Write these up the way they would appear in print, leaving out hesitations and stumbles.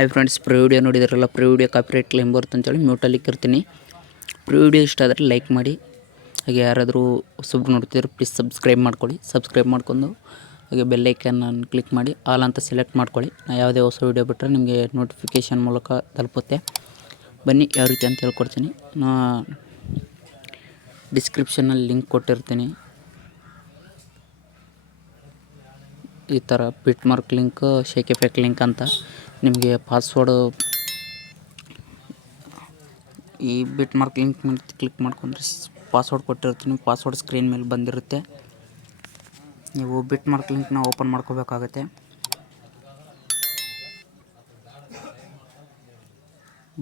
Hi friends, video ನೋಡಿದ್ರಲ್ಲ, video copyright claim ಬರುತ್ತೆ ಅಂತೇಳಿ ಮ್ಯೂಟಲ್ಲಿ ಇಕ್ಕಿರ್ತೀನಿ. ವಿಡಿಯೋ ಇಷ್ಟ ಆದರೆ ಲೈಕ್ ಮಾಡಿ. ಹಾಗೆ ಯಾರಾದರೂ ಹೊಸಬ್ರು ನೋಡ್ತಿದ್ರೆ ಪ್ಲೀಸ್ ಸಬ್ಸ್ಕ್ರೈಬ್ ಮಾಡ್ಕೊಳ್ಳಿ. ಸಬ್ಸ್ಕ್ರೈಬ್ ಮಾಡ್ಕೊಂಡು ಹಾಗೆ ಬೆಲ್ಲೈಕನ್ನು ಕ್ಲಿಕ್ ಮಾಡಿ ಆಲ್ ಅಂತ ಸೆಲೆಕ್ಟ್ ಮಾಡ್ಕೊಳ್ಳಿ. ನಾನು ಯಾವುದೇ ಹೊಸ ವೀಡಿಯೋ ಬಿಟ್ಟರೆ ನಿಮಗೆ ನೋಟಿಫಿಕೇಷನ್ ಮೂಲಕ ತಲುಪುತ್ತೆ. ಬನ್ನಿ ಯಾವ ರೀತಿ ಅಂತ ಹೇಳ್ಕೊಡ್ತೀನಿ. ಡಿಸ್ಕ್ರಿಪ್ಷನಲ್ಲಿ ಲಿಂಕ್ ಕೊಟ್ಟಿರ್ತೀನಿ. ಈ ಥರ bit mark link, shake effect link ಅಂತ ನಿಮಗೆ ಪಾಸ್ವರ್ಡು ಈ ಬಿಟ್ ಮಾರ್ಕ್ ಲಿಂಕ್ ಮೇಲೆ ಕ್ಲಿಕ್ ಮಾಡ್ಕೊಂಡ್ರೆ ಪಾಸ್ವರ್ಡ್ ಕೊಟ್ಟಿರ್ತೀನಿ. ಪಾಸ್ವರ್ಡ್ ಸ್ಕ್ರೀನ್ ಮೇಲೆ ಬಂದಿರುತ್ತೆ. ನೀವು ಬಿಟ್ ಮಾರ್ಕ್ ಲಿಂಕ್ನ ಓಪನ್ ಮಾಡ್ಕೋಬೇಕಾಗತ್ತೆ.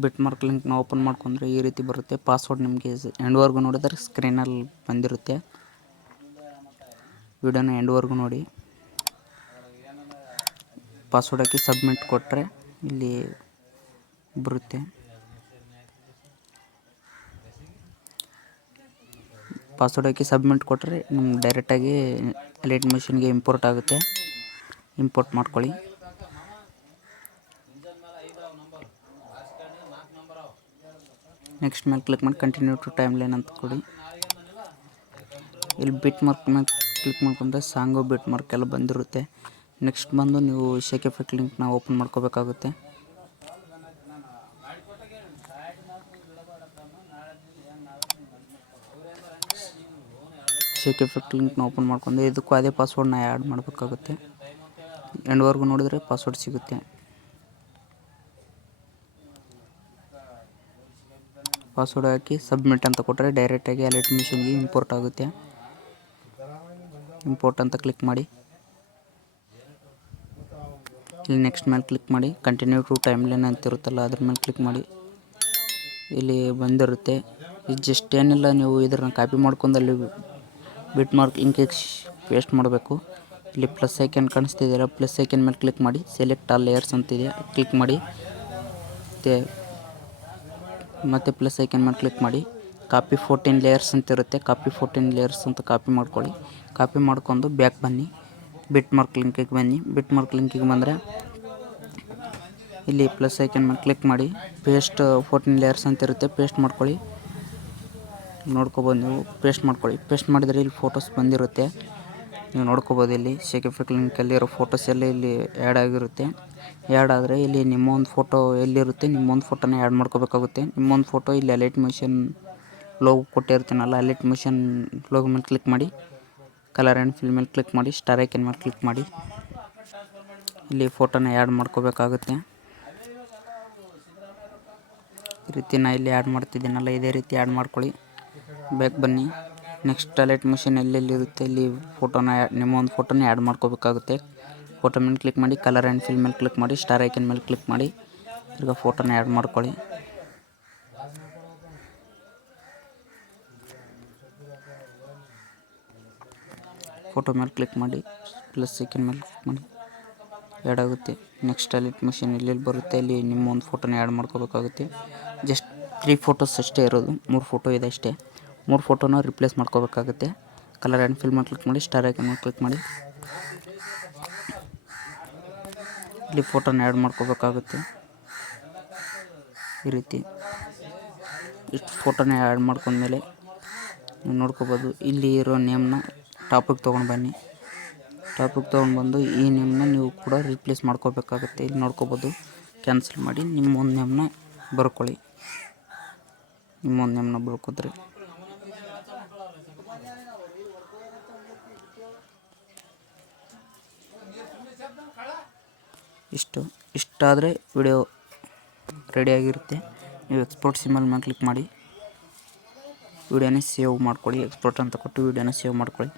ಬಿಟ್ ಮಾರ್ಕ್ ಲಿಂಕ್ನ ಓಪನ್ ಮಾಡ್ಕೊಂಡ್ರೆ ಈ ರೀತಿ ಬರುತ್ತೆ. ಪಾಸ್ವರ್ಡ್ ನಿಮಗೆ ಎಂಡ್ವರೆಗೂ ನೋಡಿದ್ರೆ ಸ್ಕ್ರೀನಲ್ಲಿ ಬಂದಿರುತ್ತೆ. ವಿಡಿಯೋನ ಎಂಡ್ವರೆಗೂ ನೋಡಿ. ಪಾಸ್ವರ್ಡ್ ಹಾಕಿ ಸಬ್ಮಿಟ್ ಕೊಟ್ಟರೆ ಇಲ್ಲಿ ಬರುತ್ತೆ. ಪಾಸ್ವರ್ಡ್ ಹಾಕಿ ಸಬ್ಮಿಟ್ ಕೊಟ್ಟರೆ ನಿಮ್ಗೆ ಡೈರೆಕ್ಟಾಗಿ ಎಲೈಟ್ ಮೆಷಿನ್ಗೆ ಇಂಪೋರ್ಟ್ ಆಗುತ್ತೆ. ಇಂಪೋರ್ಟ್ ಮಾಡ್ಕೊಳ್ಳಿ. ನೆಕ್ಸ್ಟ್ ಮೇಲೆ ಕ್ಲಿಕ್ ಮಾಡಿ ಕಂಟಿನ್ಯೂ ಟು ಟೈಮ್ ಲೈನ್ ಅಂತ ಕೊಡಿ. ಇಲ್ಲಿ ಬಿಟ್ ಮಾರ್ಕ್ ಮೇಲೆ ಕ್ಲಿಕ್ ಮಾಡ್ಕೊಂಡ್ರೆ ಸಾಂಗು ಬಿಟ್ ಮಾರ್ಕ್ ಎಲ್ಲ ಬಂದಿರುತ್ತೆ. ನೆಕ್ಸ್ಟ್ ಬಂದು ನೀವು ಶೇಕ್ ಎಫೆಕ್ಟ್ ಲಿಂಕ್ನ ಓಪನ್ ಮಾಡ್ಕೋಬೇಕಾಗುತ್ತೆ. ಶೇಕ್ ಎಫೆಕ್ಟ್ ಲಿಂಕ್ನ ಓಪನ್ ಮಾಡ್ಕೊಂಡು ಇದಕ್ಕೂ ಅದೇ ಪಾಸ್ವರ್ಡ್ನ ಆ್ಯಡ್ ಮಾಡಬೇಕಾಗುತ್ತೆ. ಎಂಡ್ವರೆಗೂ ನೋಡಿದರೆ ಪಾಸ್ವರ್ಡ್ ಸಿಗುತ್ತೆ. ಪಾಸ್ವರ್ಡ್ ಹಾಕಿ ಸಬ್ಮಿಟ್ ಅಂತ ಕೊಟ್ಟರೆ ಡೈರೆಕ್ಟಾಗಿ ಎಲೈಟ್ ಮೆಷಿನ್ಗೆ ಇಂಪೋರ್ಟ್ ಆಗುತ್ತೆ. ಇಂಪೋರ್ಟ್ ಅಂತ ಕ್ಲಿಕ್ ಮಾಡಿ. ಇಲ್ಲಿ ನೆಕ್ಸ್ಟ್ ಮೇಲೆ ಕ್ಲಿಕ್ ಮಾಡಿ ಕಂಟಿನ್ಯೂ ಟು ಟೈಮ್ ಲೈನ್ ಅಂತ ಇರುತ್ತಲ್ಲ ಅದ್ರ ಮೇಲೆ ಕ್ಲಿಕ್ ಮಾಡಿ. ಇಲ್ಲಿ ಬಂದಿರುತ್ತೆ. ಇದು ಜಸ್ಟ್ ಏನಿಲ್ಲ, ನೀವು ಇದನ್ನು ಕಾಪಿ ಮಾಡ್ಕೊಂಡು ಅಲ್ಲಿ ಬಿಟ್ ಮಾರ್ಕ್ ಲಿಂಕಿಗೆ ಪೇಸ್ಟ್ ಮಾಡಬೇಕು. ಇಲ್ಲಿ ಪ್ಲಸ್ ಐಕನ್ ಕಾಣಿಸ್ತಿದ್ದೀರಾ, ಪ್ಲಸ್ ಐಕನ್ ಮೇಲೆ ಕ್ಲಿಕ್ ಮಾಡಿ ಸೆಲೆಕ್ಟ್ ಆಲ್ ಲೇಯರ್ಸ್ ಅಂತಿದೆ, ಕ್ಲಿಕ್ ಮಾಡಿ. ಮತ್ತು ಪ್ಲಸ್ ಐಕನ್ ಮೇಲೆ ಕ್ಲಿಕ್ ಮಾಡಿ ಕಾಪಿ 14 ಲೇಯರ್ಸ್ ಅಂತ ಇರುತ್ತೆ. ಕಾಪಿ 14 ಲೇಯರ್ಸ್ ಅಂತ ಕಾಪಿ ಮಾಡ್ಕೊಳ್ಳಿ. ಕಾಪಿ ಮಾಡ್ಕೊಂಡು ಬ್ಯಾಕ್ ಬನ್ನಿ, ಬಿಟ್ ಮಾರ್ಕ್ ಲಿಂಕಿಗೆ ಬನ್ನಿ. ಬಿಟ್ ಮಾರ್ಕ್ ಲಿಂಕಿಗೆ ಬಂದರೆ ಇಲ್ಲಿ ಪ್ಲಸ್ ಐಕನ್ ಮೇಲೆ ಕ್ಲಿಕ್ ಮಾಡಿ ಪೇಸ್ಟ್ 14 ಲೇಯರ್ಸ್ ಅಂತ ಇರುತ್ತೆ, ಪೇಸ್ಟ್ ಮಾಡ್ಕೊಳ್ಳಿ. ನೋಡ್ಕೊಬೋದು, ನೀವು ಪೇಸ್ಟ್ ಮಾಡ್ಕೊಳ್ಳಿ. ಪೇಸ್ಟ್ ಮಾಡಿದರೆ ಇಲ್ಲಿ ಫೋಟೋಸ್ ಬಂದಿರುತ್ತೆ, ನೀವು ನೋಡ್ಕೋಬೋದು. ಇಲ್ಲಿ ಶೇಕ್ ಎಫೆಕ್ಟ್ ಲಿಂಕಲ್ಲಿರೋ ಫೋಟೋಸ್ ಎಲ್ಲ ಇಲ್ಲಿ ಆ್ಯಡ್ ಆಗಿರುತ್ತೆ. ಆ್ಯಡ್ ಆದರೆ ಇಲ್ಲಿ ನಿಮ್ಮೊಂದು ಫೋಟೋ ಎಲ್ಲಿರುತ್ತೆ, ನಿಮ್ಮೊಂದು ಫೋಟೋನ ಆ್ಯಡ್ ಮಾಡ್ಕೋಬೇಕಾಗುತ್ತೆ. ನಿಮ್ಮೊಂದು ಫೋಟೋ ಇಲ್ಲಿ ಎಲೈಟ್ ಮಿಷನ್ ಲೋಗೋ ಕೊಟ್ಟಿರ್ತೀನಲ್ಲ, ಎಲೈಟ್ ಮಿಷನ್ ಲೋಗೋ ಮೇಲೆ ಕ್ಲಿಕ್ ಮಾಡಿ, ಕಲರ್ ಆ್ಯಂಡ್ ಫಿಲ್ ಮೇಲೆ ಕ್ಲಿಕ್ ಮಾಡಿ, ಸ್ಟಾರ್ ಐಕನ್ ಮೇಲೆ ಕ್ಲಿಕ್ ಮಾಡಿ ಇಲ್ಲಿ ಫೋಟೋನ ಆ್ಯಡ್ ಮಾಡ್ಕೋಬೇಕಾಗುತ್ತೆ. ಈ ರೀತಿ ನಾನು ಇಲ್ಲಿ ಆ್ಯಡ್ ಮಾಡ್ತಿದ್ದೀನಲ್ಲ, ಇದೇ ರೀತಿ ಆ್ಯಡ್ ಮಾಡ್ಕೊಳ್ಳಿ. ಬ್ಯಾಕ್ ಬನ್ನಿ. ನೆಕ್ಸ್ಟ್ ಎಲೈಟ್ ಮಿಷನ್ ಎಲ್ಲೆಲ್ಲಿರುತ್ತೆ ಇಲ್ಲಿ ಫೋಟೋನ ನಿಮ್ಮ ಒಂದು ಫೋಟೋನ ಆ್ಯಡ್ ಮಾಡ್ಕೋಬೇಕಾಗುತ್ತೆ. ಫೋಟೋ ಮೇಲೆ ಕ್ಲಿಕ್ ಮಾಡಿ, ಕಲರ್ ಆ್ಯಂಡ್ ಫಿಲ್ ಮೇಲೆ ಕ್ಲಿಕ್ ಮಾಡಿ, ಸ್ಟಾರ್ ಐಕನ್ ಮೇಲೆ ಕ್ಲಿಕ್ ಮಾಡಿ, ಈಗ ಫೋಟೋನ ಆ್ಯಡ್ ಮಾಡ್ಕೊಳ್ಳಿ. ಫೋಟೋ ಮೇಲೆ ಕ್ಲಿಕ್ ಮಾಡಿ, ಪ್ಲಸ್ ಐಕನ್ ಮೇಲೆ ಕ್ಲಿಕ್ ಮಾಡಿ, ಆ್ಯಡ್ ಆಗುತ್ತೆ. ನೆಕ್ಸ್ಟ್ ಎಲೈಟ್ ಮಿಷನ್ ಎಲ್ಲೆಲ್ಲಿ ಬರುತ್ತೆ ಇಲ್ಲಿ ನಿಮ್ಮ ಒಂದು ಫೋಟೋನ ಆ್ಯಡ್ ಮಾಡ್ಕೋಬೇಕಾಗುತ್ತೆ. ಜಸ್ಟ್ 3 ಫೋಟೋಸ್ ಅಷ್ಟೇ ಇರೋದು, 3 ಫೋಟೋ ಇದೆ ಅಷ್ಟೇ. 3 ಫೋಟೋನ ರಿಪ್ಲೇಸ್ ಮಾಡ್ಕೋಬೇಕಾಗುತ್ತೆ. ಕಲರ್ ಆ್ಯಂಡ್ ಫಿಲ್ ಮೇಲೆ ಕ್ಲಿಕ್ ಮಾಡಿ, ಸ್ಟಾರ್ ಐಕನ್ ಮೇಲೆ ಕ್ಲಿಕ್ ಮಾಡಿ ಇಲ್ಲಿ ಫೋಟೋನ ಆ್ಯಡ್ ಮಾಡ್ಕೋಬೇಕಾಗುತ್ತೆ. ಈ ರೀತಿ ಇಷ್ಟು ಫೋಟೋನ ಆ್ಯಡ್ ಮಾಡ್ಕೊಂಡ್ಮೇಲೆ ನೀವು ನೋಡ್ಕೋಬೋದು. ಇಲ್ಲಿ ಇರೋ ನೇಮ್ನ ಟಾಪಿಗೆ ತೊಗೊಂಡು ಬನ್ನಿ. ಟಾಪಿಗೆ ತೊಗೊಂಡು ಬಂದು ಈ ನೇಮ್ನ ನೀವು ಕೂಡ ರಿಪ್ಲೇಸ್ ಮಾಡ್ಕೋಬೇಕಾಗುತ್ತೆ. ಇಲ್ಲಿ ನೋಡ್ಕೋಬೋದು. ಕ್ಯಾನ್ಸಲ್ ಮಾಡಿ ನಿಮ್ಮೊಂದು ನೇಮ್ನ ಬರ್ಕೊಳ್ಳಿ. ನಿಮ್ಮೊಂದು ನೇಮ್ನ ಬರ್ಕೋದ್ರೆ ಇಷ್ಟಾದರೆ ವಿಡಿಯೋ ರೆಡಿಯಾಗಿರುತ್ತೆ. ನೀವು ಎಕ್ಸ್ಪೋರ್ಟ್ ಸಿಂಬಲ್ ಮೇಲೆ ಕ್ಲಿಕ್ ಮಾಡಿ ವಿಡಿಯೋನ ಸೇವ್ ಮಾಡ್ಕೊಳ್ಳಿ. ಎಕ್ಸ್ಪೋರ್ಟ್ ಅಂತ ಕೊಟ್ಟು ವಿಡಿಯೋನ ಸೇವ್ ಮಾಡ್ಕೊಳ್ಳಿ.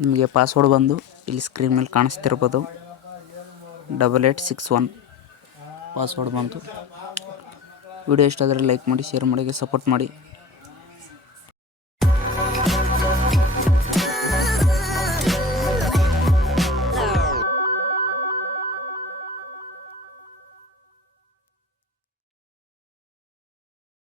ನಿಮಗೆ ಪಾಸ್ವರ್ಡ್ ಬಂದು ಇಲ್ಲಿ ಸ್ಕ್ರೀನ್ ಮೇಲೆ ಕಾಣಿಸ್ತಿರ್ಬೋದು, 8861 ಪಾಸ್ವರ್ಡ್ ಬಂತು. ವಿಡಿಯೋ ಇಷ್ಟ ಆದರೆ ಲೈಕ್ ಮಾಡಿ, ಶೇರ್ ಮಾಡಿ, ಸಪೋರ್ಟ್ ಮಾಡಿ.